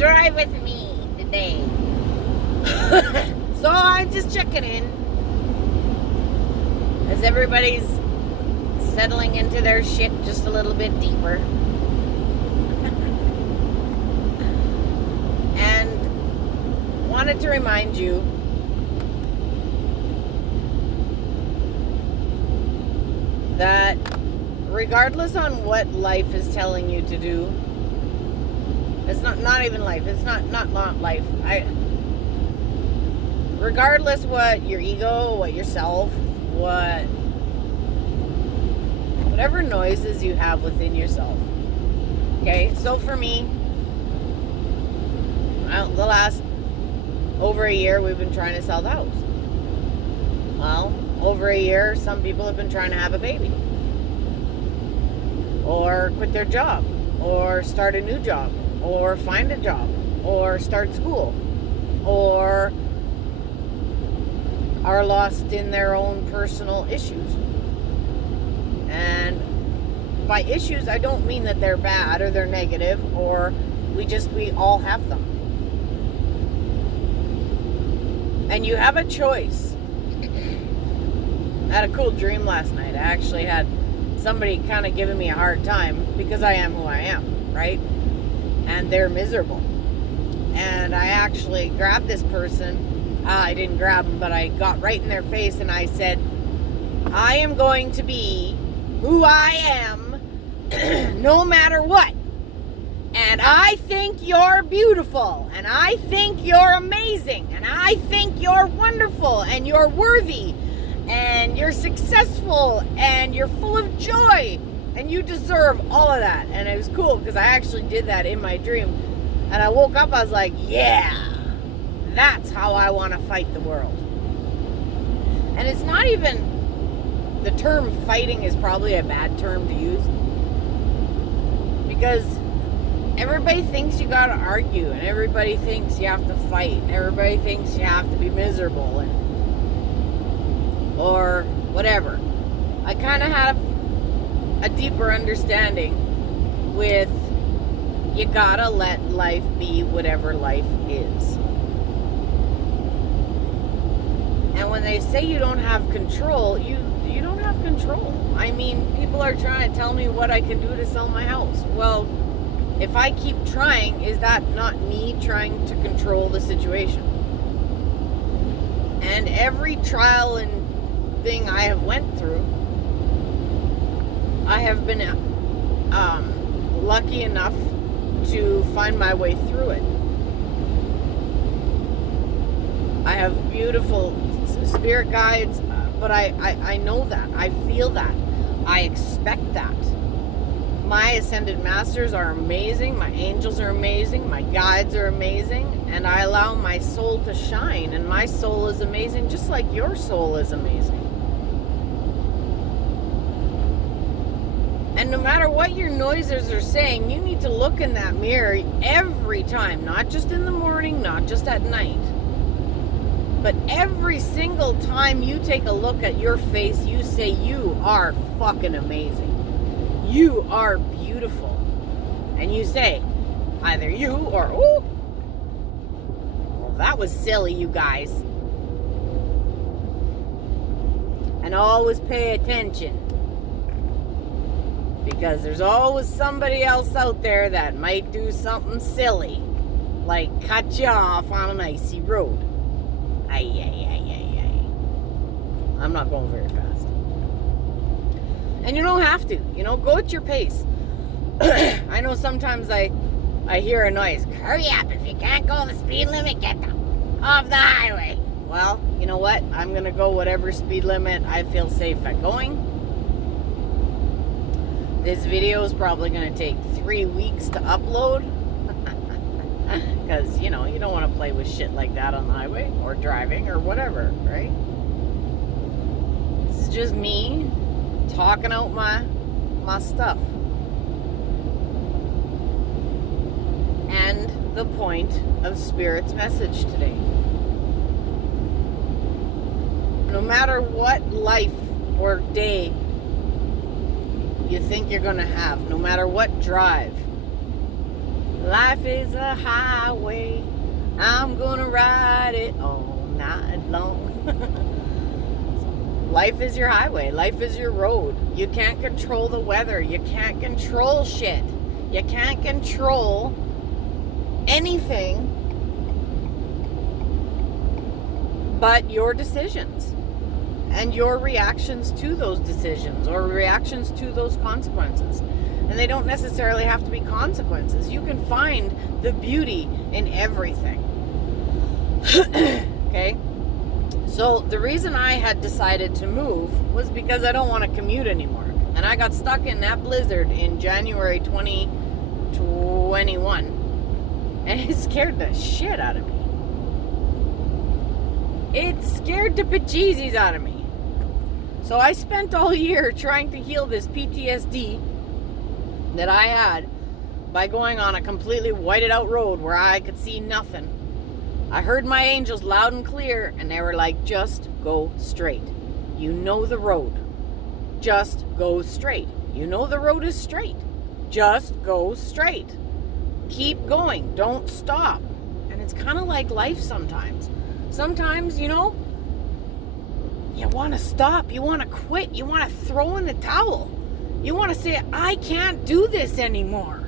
drive with me today. So I'm just checking in as everybody's settling into their shit just a little bit deeper. And wanted to remind you that regardless on what life is telling you to do, it's not even life, it's not life. Regardless what your ego, what yourself, whatever noises you have within yourself. Okay, so for me, the last over a year we've been trying to sell the house. Well, over a year, some people have been trying to have a baby, or quit their job, or start a new job, or find a job, or start school, or are lost in their own personal issues. And by issues, I don't mean that they're bad or they're negative, or we all have them. And you have a choice. I had a cool dream last night. I actually had somebody kind of giving me a hard time because I am who I am, right? And they're miserable. And I actually grabbed this person. I didn't grab them, but I got right in their face and I said, I am going to be who I am no matter what. And I think you're beautiful, and I think you're amazing, and I think you're wonderful, and you're worthy, and you're successful, and you're full of joy, and you deserve all of that. And it was cool because I actually did that in my dream. And I woke up, I was like, yeah, that's how I want to fight the world. And it's not even, the term fighting is probably a bad term to use, because everybody thinks you gotta argue, and everybody thinks you have to fight, and everybody thinks you have to be miserable, or whatever. I kind of have a deeper understanding with, you gotta let life be whatever life is. And when they say you don't have control, you don't have control. I mean, people are trying to tell me what I can do to sell my house. Well, if I keep trying, is that not me trying to control the situation? And every trial and thing I have went through, I have been lucky enough to find my way through it. I have beautiful spirit guides, but I know that. I feel that. I expect that. My ascended masters are amazing. My angels are amazing. My guides are amazing. And I allow my soul to shine. And my soul is amazing, just like your soul is amazing. And no matter what your noises are saying, you need to look in that mirror every time. Not just in the morning, not just at night. But every single time you take a look at your face, you say, you are fucking amazing. You are beautiful. And you say, either you or, ooh, well, that was silly, you guys. And always pay attention. Because there's always somebody else out there that might do something silly. Like cut you off on an icy road. I'm not going very fast. And you don't have to. Go at your pace. I know sometimes I hear a noise. Hurry up. If you can't go the speed limit, get off the highway. Well, you know what? I'm going to go whatever speed limit I feel safe at going. This video is probably going to take 3 weeks to upload. Because, you don't want to play with shit like that on the highway or driving or whatever, right? This is just me talking out my stuff. And the point of Spirit's message today. No matter what life or day you think you're going to have, no matter what drive, Life is a highway. I'm gonna ride it all night long. Life is your highway. Life is your road. You can't control the weather. You can't control shit. You can't control anything but your decisions and your reactions to those decisions or reactions to those consequences. And they don't necessarily have to be consequences. You can find the beauty in everything. Okay? So the reason I had decided to move was because I don't want to commute anymore. And I got stuck in that blizzard in January 2021. And it scared the shit out of me. It scared the bejesus out of me. So I spent all year trying to heal this PTSD that I had by going on a completely whited out road where I could see nothing. I heard my angels loud and clear, and they were like, just go straight. You know the road. Just go straight. You know the road is straight. Just go straight. Keep going. Don't stop. And it's kind of like life sometimes. Sometimes, you know, you want to stop. You want to quit. You want to throw in the towel. You want to say, I can't do this anymore.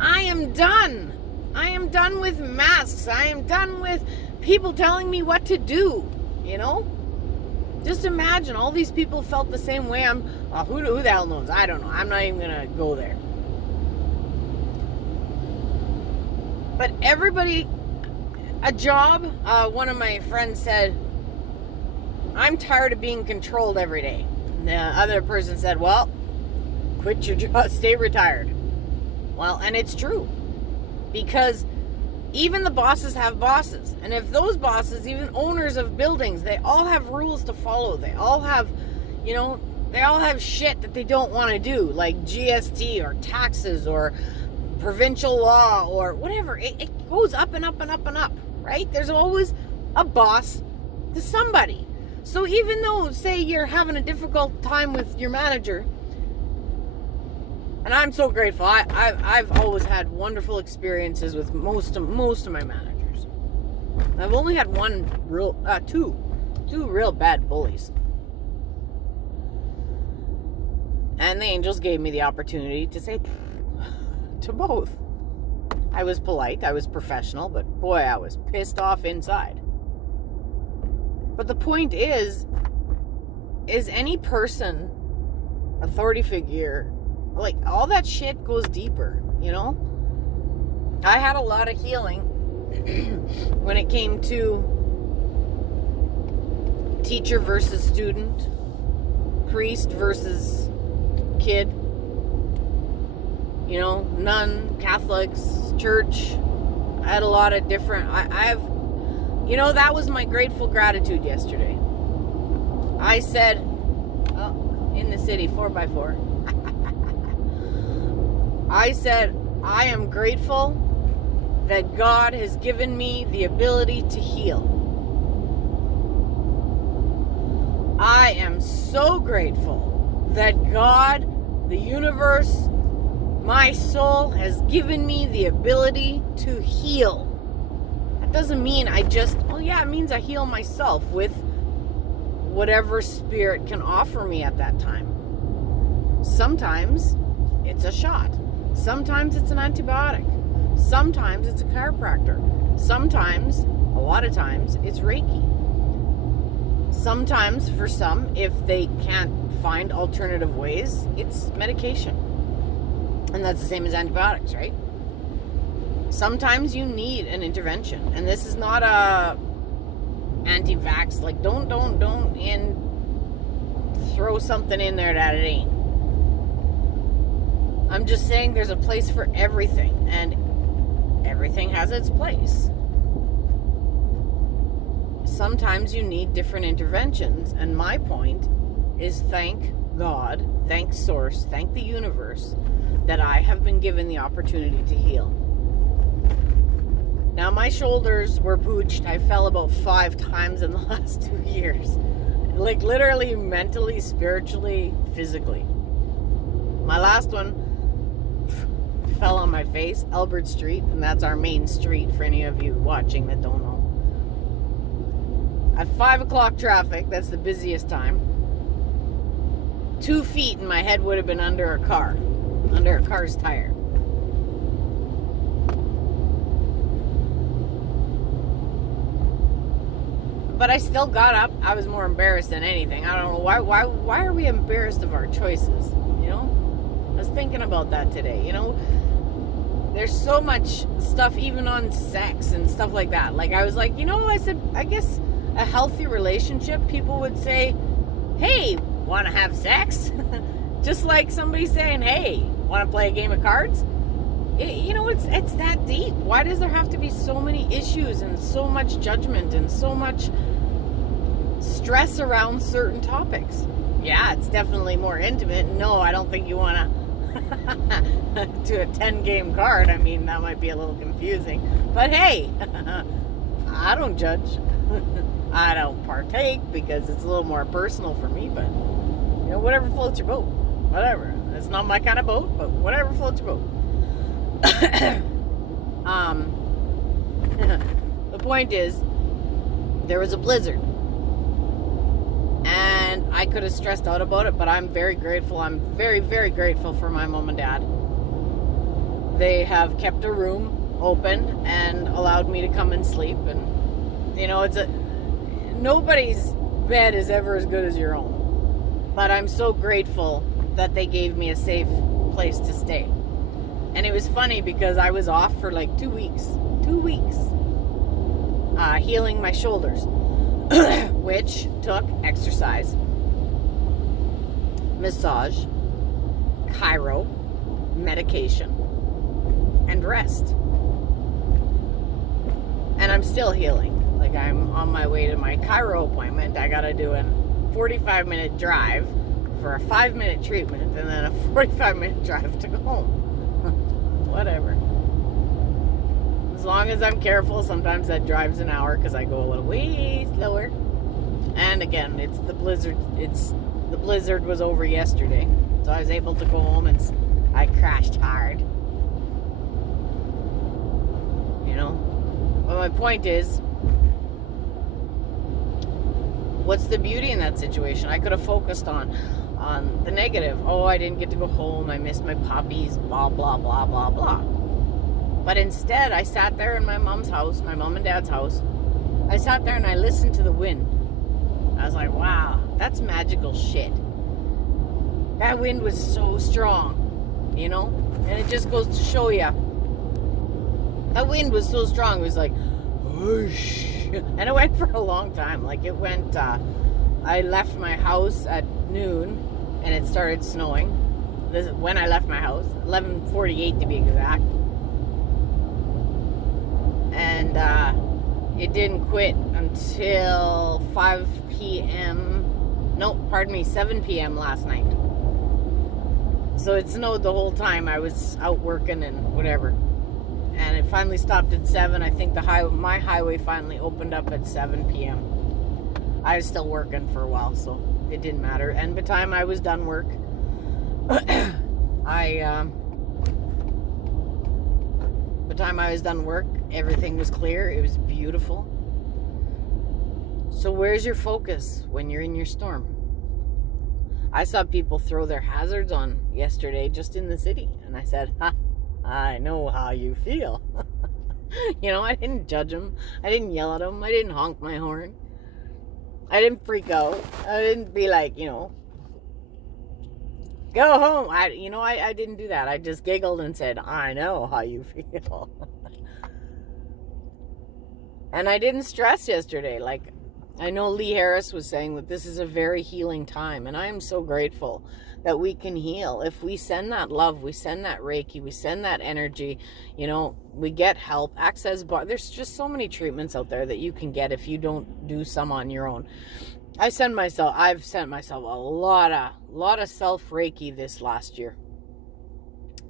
I am done. I am done with masks. I am done with people telling me what to do, you know? Just imagine all these people felt the same way. Who the hell knows? I don't know. I'm not even going to go there. But everybody, a job, one of my friends said, I'm tired of being controlled every day. And the other person said, well, quit your job, stay retired. Well, and it's true. Because even the bosses have bosses. And if those bosses, even owners of buildings, they all have rules to follow. They all have, you know, they all have shit that they don't want to do. Like GST or taxes or provincial law or whatever. It goes up and up and up and up, right? There's always a boss to somebody. So even though, say, you're having a difficult time with your manager, and I'm so grateful. I've always had wonderful experiences with most of my managers. I've only had two real bad bullies. And the angels gave me the opportunity to say to both. I was polite, I was professional, but boy, I was pissed off inside. But the point is any person, authority figure, like, all that shit goes deeper, you know? I had a lot of healing when it came to teacher versus student, priest versus kid, you know, nun, Catholics, church. I had a lot of different, you know, that was my grateful gratitude yesterday. I said, in the city, 4x4. I said, I am grateful that God has given me the ability to heal. I am so grateful that God, the universe, my soul has given me the ability to heal. That doesn't mean it means I heal myself with whatever spirit can offer me at that time. Sometimes it's a shot. Sometimes it's an antibiotic. Sometimes it's a chiropractor. Sometimes, a lot of times, it's Reiki. Sometimes, for some, if they can't find alternative ways, it's medication. And that's the same as antibiotics, right? Sometimes you need an intervention. And this is not a anti-vax, like don't throw something in there that it ain't. I'm just saying there's a place for everything, and everything has its place. Sometimes you need different interventions, and my point is thank God, thank Source, thank the universe that I have been given the opportunity to heal. Now, my shoulders were pooched. I fell about 5 times in the last 2 years. Like, literally, mentally, spiritually, physically. My last one fell on my face, Albert Street, and that's our main street for any of you watching that don't know. At 5 o'clock traffic, that's the busiest time. 2 feet and my head would have been under a car's tire. But I still got up. I was more embarrassed than anything. I don't know why are we embarrassed of our choices, you know? I was thinking about that today, you know? There's so much stuff even on sex and stuff like that. Like I was like, you know, I said, I guess a healthy relationship, people would say, hey, want to have sex? Just like somebody saying, hey, want to play a game of cards? You know, it's that deep. Why does there have to be so many issues and so much judgment and so much stress around certain topics? Yeah, it's definitely more intimate. No, I don't think you want to do a 10-game card. I mean, that might be a little confusing. But hey, I don't judge. I don't partake because it's a little more personal for me. But, you know, whatever floats your boat. Whatever. It's not my kind of boat, but whatever floats your boat. The point is, there was a blizzard. And I could have stressed out about it, but I'm very grateful. I'm very, very grateful for my mom and dad. They have kept a room open and allowed me to come and sleep. And, you know, nobody's bed is ever as good as your own. But I'm so grateful that they gave me a safe place to stay. And it was funny because I was off for like 2 weeks. 2 weeks. Healing my shoulders. Which took exercise, massage, chiro, medication, and rest. And I'm still healing. Like I'm on my way to my chiro appointment. I gotta do a 45-minute drive for a 5-minute treatment and then a 45-minute drive to go home. Whatever. As long as I'm careful, sometimes that drives an hour because I go a little way slower. And again, it's the blizzard. The blizzard was over yesterday, so I was able to go home and I crashed hard. You know? Well, my point is, what's the beauty in that situation? I could have focused on the negative. Oh, I didn't get to go home. I missed my puppies. Blah, blah, blah, blah, blah. But instead, I sat there in my mom's house, my mom and dad's house. I sat there and I listened to the wind. I was like, wow, that's magical shit. That wind was so strong, you know? And it just goes to show you. That wind was so strong. It was like, whoosh. And it went for a long time. Like it went, I left my house at noon and it started snowing. This is when I left my house, 11:48 to be exact. And it didn't quit until 7 p.m. last night. So it snowed the whole time I was out working and whatever. And it finally stopped at 7. I think my highway finally opened up at 7 p.m. I was still working for a while, so it didn't matter. And by the time I was done work, everything was clear. It was beautiful. So where's your focus when you're in your storm? I saw people throw their hazards on yesterday just in the city. And I said, I know how you feel. You know, I didn't judge them. I didn't yell at them. I didn't honk my horn. I didn't freak out. I didn't be like, you know, go home. I didn't do that. I just giggled and said, I know how you feel. And I didn't stress yesterday. Like, I know Lee Harris was saying that this is a very healing time. And I am so grateful that we can heal. If we send that love, we send that Reiki, we send that energy, you know, we get help. There's just so many treatments out there that you can get if you don't do some on your own. I've sent myself a lot of self Reiki this last year.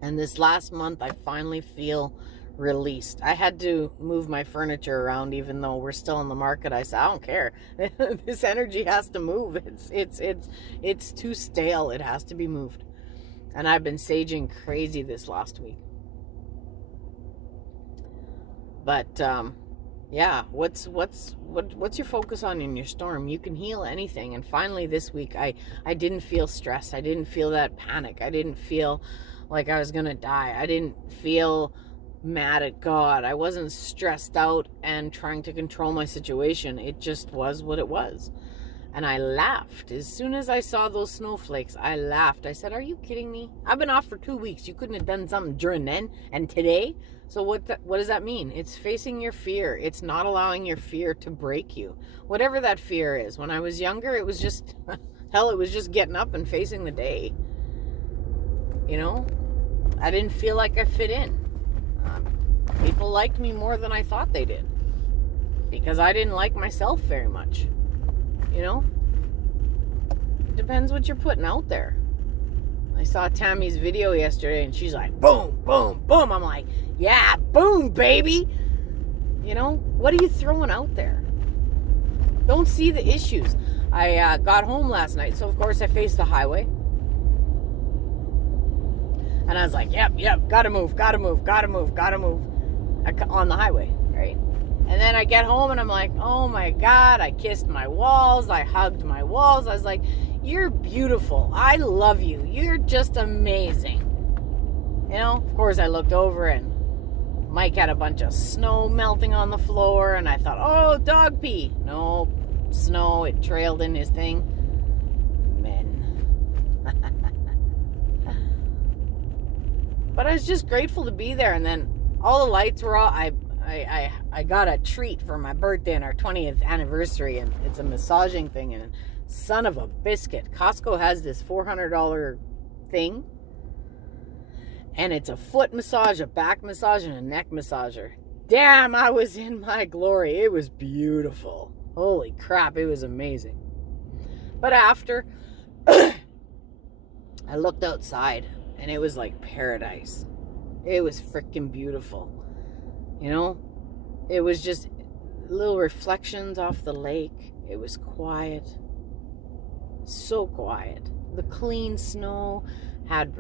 And this last month, I finally feel released. I had to move my furniture around, even though we're still in the market. I said, I don't care. This energy has to move. It's too stale. It has to be moved. And I've been saging crazy this last week. But yeah, what's your focus on in your storm? You can heal anything. And finally this week I didn't feel stressed. I didn't feel that panic. I didn't feel like I was gonna die. I didn't feel mad at God. I wasn't stressed out and trying to control my situation. It just was what it was. And I laughed. As soon as I saw those snowflakes, I laughed. I said, are you kidding me? I've been off for 2 weeks. You couldn't have done something during then and today? So what does that mean? It's facing your fear. It's not allowing your fear to break you. Whatever that fear is. When I was younger, it was just, hell, it was just getting up and facing the day. You know? I didn't feel like I fit in. People liked me more than I thought they did. Because I didn't like myself very much. You know? It depends what you're putting out there. I saw Tammy's video yesterday and she's like, boom, boom, boom. I'm like, yeah, boom, baby. You know, what are you throwing out there? Don't see the issues. I got home last night, so of course I faced the highway. And I was like, yep, gotta move on the highway, right? And then I get home and I'm like, oh my God, I kissed my walls. I hugged my walls. I was like, you're beautiful. I love you. You're just amazing. You know, of course I looked over and Mike had a bunch of snow melting on the floor. And I thought, oh, dog pee. No, snow. It trailed in his thing. Men. But I was just grateful to be there. And then all the lights were off. I got a treat for my birthday and our 20th anniversary, and it's a massaging thing, and son of a biscuit, Costco has this $400 thing, and it's a foot massage, a back massage, and a neck massager. Damn, I was in my glory. It was beautiful. Holy crap, it was amazing. But after, I looked outside, and it was like paradise. It was freaking beautiful. You know, it was just little reflections off the lake. It was quiet. So quiet. The clean snow had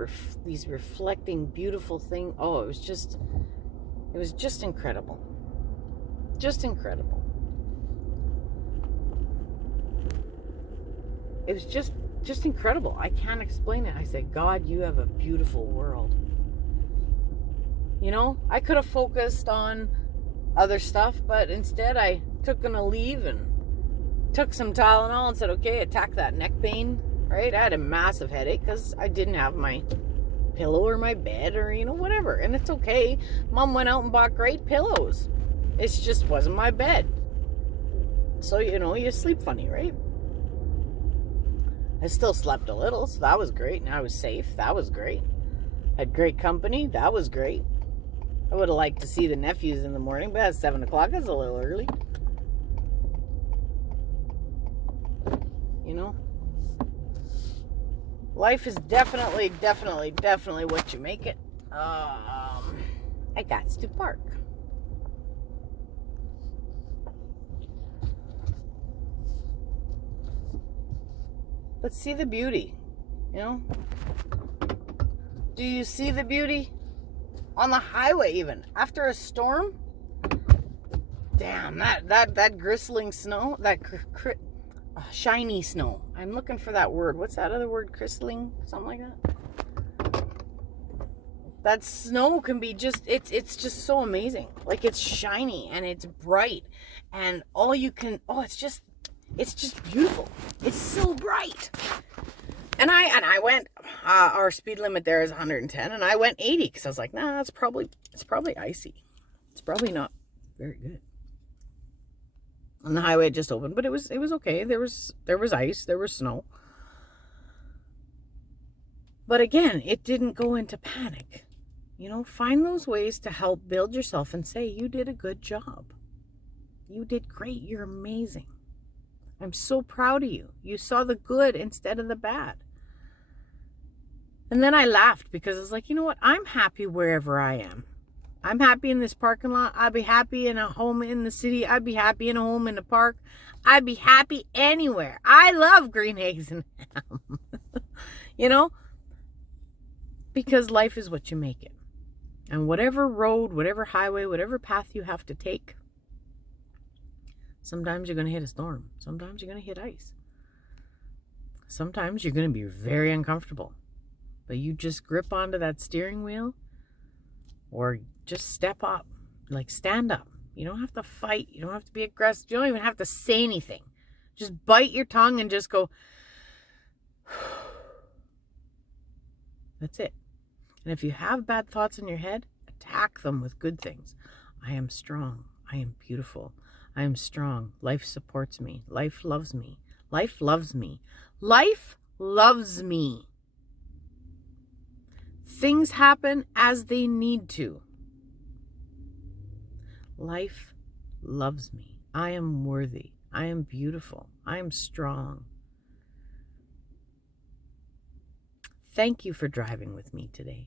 these reflecting beautiful things. Oh, it was just incredible. Just incredible. It was just incredible. I can't explain it. I said, God, you have a beautiful world. You know, I could have focused on other stuff, but instead I took a leave and took some Tylenol and said, okay, attack that neck pain, right? I had a massive headache because I didn't have my pillow or my bed or, you know, whatever. And it's okay. Mom went out and bought great pillows. It just wasn't my bed. So, you know, you sleep funny, right? I still slept a little, so that was great. And I was safe. That was great. Had great company. That was great. I would have liked to see the nephews in the morning, but at 7 o'clock, that's a little early. You know? Life is definitely what you make it. I got to park. But see the beauty, you know? Do you see the beauty? On the highway even, after a storm? Damn, that gristling snow, that shiny snow. I'm looking for that word. What's that other word? Crystling? Something like that? That snow can be just, it's just so amazing. Like, it's shiny and it's bright. And it's just beautiful. It's so bright. And I went, our speed limit there is 110, and I went 80 because I was like, nah, it's probably icy. It's probably not very good. And the highway just opened, but it was okay. There was ice, there was snow. But again, it didn't go into panic. You know, find those ways to help build yourself and say, you did a good job. You did great. You're amazing. I'm so proud of you. You saw the good instead of the bad. And then I laughed because I was like, you know what? I'm happy wherever I am. I'm happy in this parking lot. I'd be happy in a home in the city. I'd be happy in a home in the park. I'd be happy anywhere. I love green eggs and ham. You know? Because life is what you make it. And whatever road, whatever highway, whatever path you have to take, sometimes you're going to hit a storm. Sometimes you're going to hit ice. Sometimes you're going to be very uncomfortable. But you just grip onto that steering wheel or just step up. Like, stand up. You don't have to fight. You don't have to be aggressive. You don't even have to say anything. Just bite your tongue and just go. That's it. And if you have bad thoughts in your head, attack them with good things. I am strong. I am beautiful. I am strong. Life supports me. Life loves me. Life loves me. Life loves me. Things happen as they need to. Life loves me. I am worthy. I am beautiful. I am strong. Thank you for driving with me today.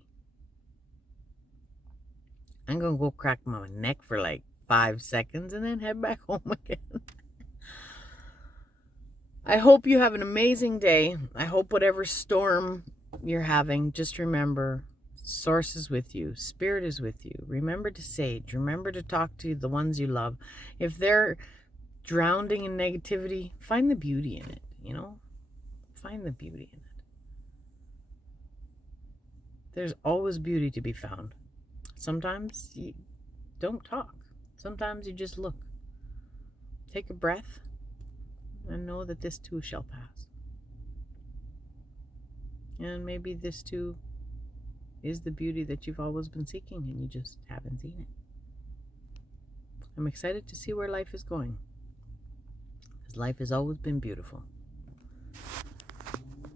I'm going to go crack my neck for like 5 seconds and then head back home again. I hope you have an amazing day. I hope whatever storm you're having, just remember, Source is with you. Spirit is with you. Remember to sage. Remember to talk to the ones you love. If they're drowning in negativity, find the beauty in it, you know? Find the beauty in it. There's always beauty to be found. Sometimes you don't talk. Sometimes you just look. Take a breath and know that this too shall pass. And maybe this too is the beauty that you've always been seeking and you just haven't seen it. I'm excited to see where life is going. Because life has always been beautiful.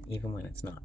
Even when it's not.